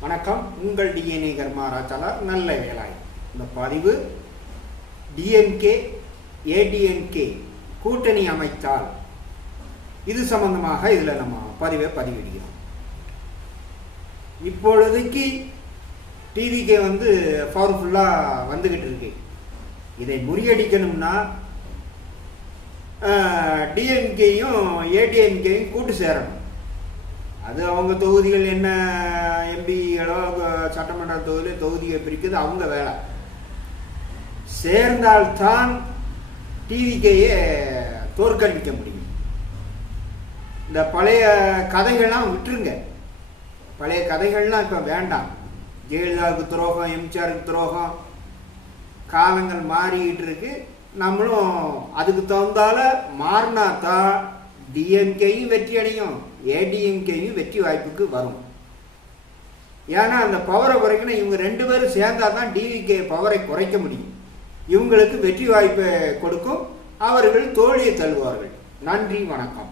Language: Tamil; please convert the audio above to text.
வணக்கம். உங்கள் டிஎன்ஏ கர்மாராச்சாலர் நல்ல வேளாய். இந்த பதிவு டிஎம்கே ஏடிஎம்கே கூட்டணி அமைத்தால் இது சம்பந்தமாக இதில் நம்ம பதிவிடுகிறோம். இப்பொழுதைக்கு டிவிகே பவர்ஃபுல்லாக வந்துக்கிட்டு இருக்கு. இதை முறியடிக்கணும்னா டிஎம்கேயும் ஏடிஎம்கேயும் கூட்டு சேரணும். அது அவங்க தொகுதிகள் என்ன எம்பிகளோ சட்டமன்ற தொகுதியை பிரிக்கிறது அவங்க வேலை. சேர்ந்தால்தான் டிவிக்கையே தோற்கடிக்க முடியும். இந்த பழைய கதைகள்லாம் விட்டுருங்க. பழைய கதைகள்லாம் இப்போ வேண்டாம். ஜெயலலிதாவுக்கு துரோகம், எம்ஜிஆருக்கு துரோகம், காலங்கள் மாறிக்கிட்டு இருக்கு. நம்மளும் அதுக்கு தகுந்தால மாறினா தான் டிஎம்கேயும் வெற்றி அடையும், ஏடிஎம்கேயும் வெற்றி வாய்ப்புக்கு வரும். ஏன்னா அந்த பவரை குறைக்கணும். இவங்க ரெண்டு பேரும் சேர்ந்தா தான் டிவிகே பவரை குறைக்க முடியும். இவங்களுக்கு வெற்றி வாய்ப்பை கொடுக்கும். அவர்கள் தோல்வியை தழுவார்கள். நன்றி, வணக்கம்.